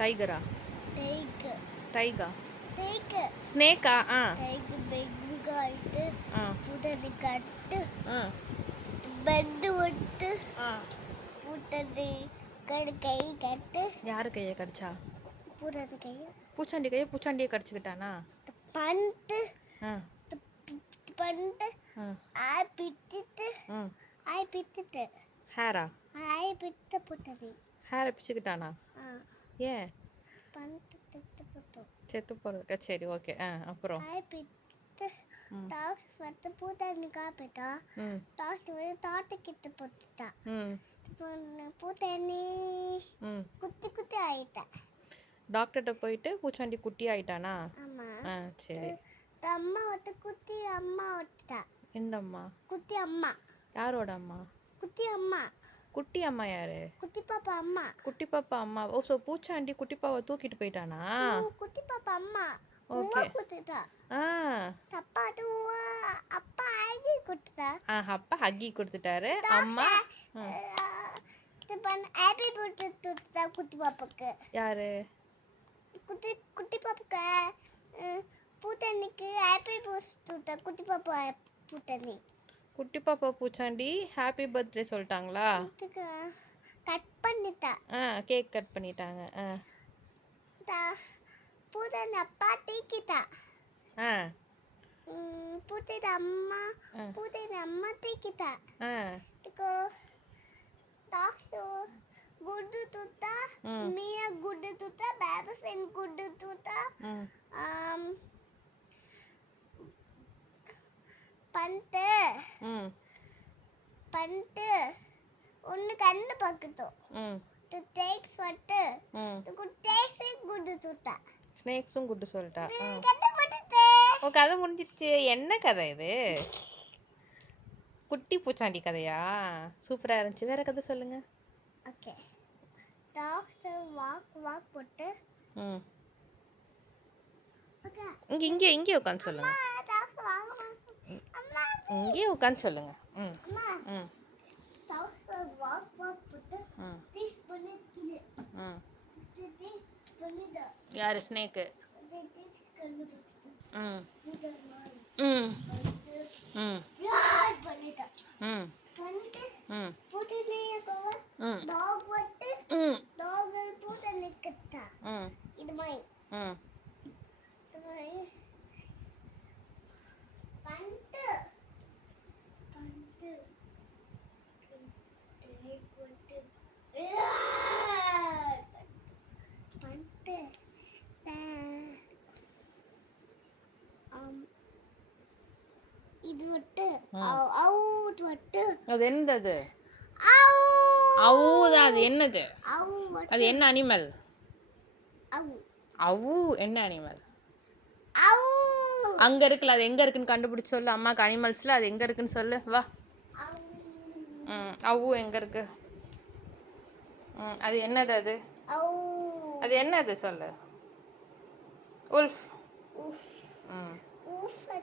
டைகரா? Tiger. Taiga? Tiger. ஸ்னேக்கா? ஆ. Tiger பெங்குக்கு ஆயிட்டு ஆ. பூட்டனி கட்டு ஆ. Bend விட்டு ஆ. பூட்டனி கை கட்டு. யாரு கையை கடிச்சா? பூட்டனி கையை. பூச்சாண்டி கையை பூச்சாண்டியே கடிச்சுக்கிட்டானா? பண்டு ஆ. பண்டு ஆ. ஆய் பித்திட்டு ம். ஆய் பித்திட்டு ஹேரா? ஆய் பித்த பூட்டனி. ஹேரை பிச்சுக்கிட்டானா? ஏன்? பண்டு திட்டு போட்டோம். செத்து போகிறதுக்கா? சரி, ஓகே. ஆ, அப்புறம்? ஆய் பித்து டாக்ஸ் வந்து பூட்டனி காப்பிட்டா. ம். டாக்ஸ் வந்து தோட்டக்கிட்ட போட்டுட்டா. ம். பூட்டனி குட்டி குட்டி ஆயிட்டா. டாக்டர்கிட்ட போயிட்டு பூச்சாண்டி குட்டி ஆயிட்டானா? ஆமா. ஆ, சரி. அம்மா வந்து குட்டி அம்மா ஓட்டுட்டா. எந்த அம்மா? குட்டி அம்மா. யாரோட அம்மா? குட்டி அம்மா. குட்டி அம்மா யாரு? குட்டி பாப்பா அம்மா. குட்டி பாப்பா அம்மா. ஓ, ஸோ பூச்சாண்டி குட்டி பாவை தூக்கிட்டு போயிட்டானா? குட்டி பாப்பா அம்மா ஓகே. குத்துட்டா. ஆ. அப்பா அப்பா ஆகி குத்துட்டா. அப்பா ஹக்கி கொடுத்துட்டாரு. அம்மா ஹாப்பி பர்த்டே கொடுத்துட்டா குட்டி பாப்பாக்கு. யாரு? குட்டி பாப்பாக்கு பூட்டனிக்கு ஹாப்பி பர்த்டே குட்டி பாப்பா பூட்டனி. குட்டி பாப்பா பூச்சாண்டி ஹாப்பி பர்த்டே சொல்லிட்டாங்களா? கட் பண்ணிட்டா. கேக் கட் பண்ணிட்டாங்க. பூட்டனி அப்பா தீக்கிட்டா. பூட்டனி அம்மா தீக்கிட்டா. டாக்ஸ் గుడ్డు తుట్ట మియా గుడ్డు తుట్ట బాబా ఫ్రెండ్ గుడ్డు తుట్ట పంట పంట ஒன்னு கண்ணு பக்கட்டும் டேக்ஸ் வட்டு டேக்ஸ் குட் துட்டா. ஸ்னேக்ஸும் குட் சொல்லிட்டா. கண்ணு பட்டுட்டே. ஓ, கதை முடிஞ்சிடுச்சு. என்ன கதை இது? குட்டி பூச்சாண்டி கதையா? சூப்பரா இருந்துச்சு. வேற கதை சொல்லுங்க. ஓகே. டாக்ஸ் வாக் போட்டு இங்கே இங்கே உட்காந்து சொல்லுங்க. இங்கே உட்காந்து சொல்லுங்க. யாரு? ஸ்னேக்கு? இது மாதிரி பண்டு பண்டு பண்டு இது வட்டு அவுட் வட்டு. அது என்னது? அவுதான். அது என்னது? அது என்ன அனிமல்? அவு என்ன அனிமல்? அங்க இருக்குல்ல, அது எங்க இருக்குன்னு கண்டுபிடிச்சு சொல்லு. அம்மாக்கு அனிமல்ஸ்ல அது எங்க இருக்குன்னு சொல்லு. வா. அவு எங்க இருக்கு? அது என்னது? அது அது என்னது சொல்லு. உல்ஃப்.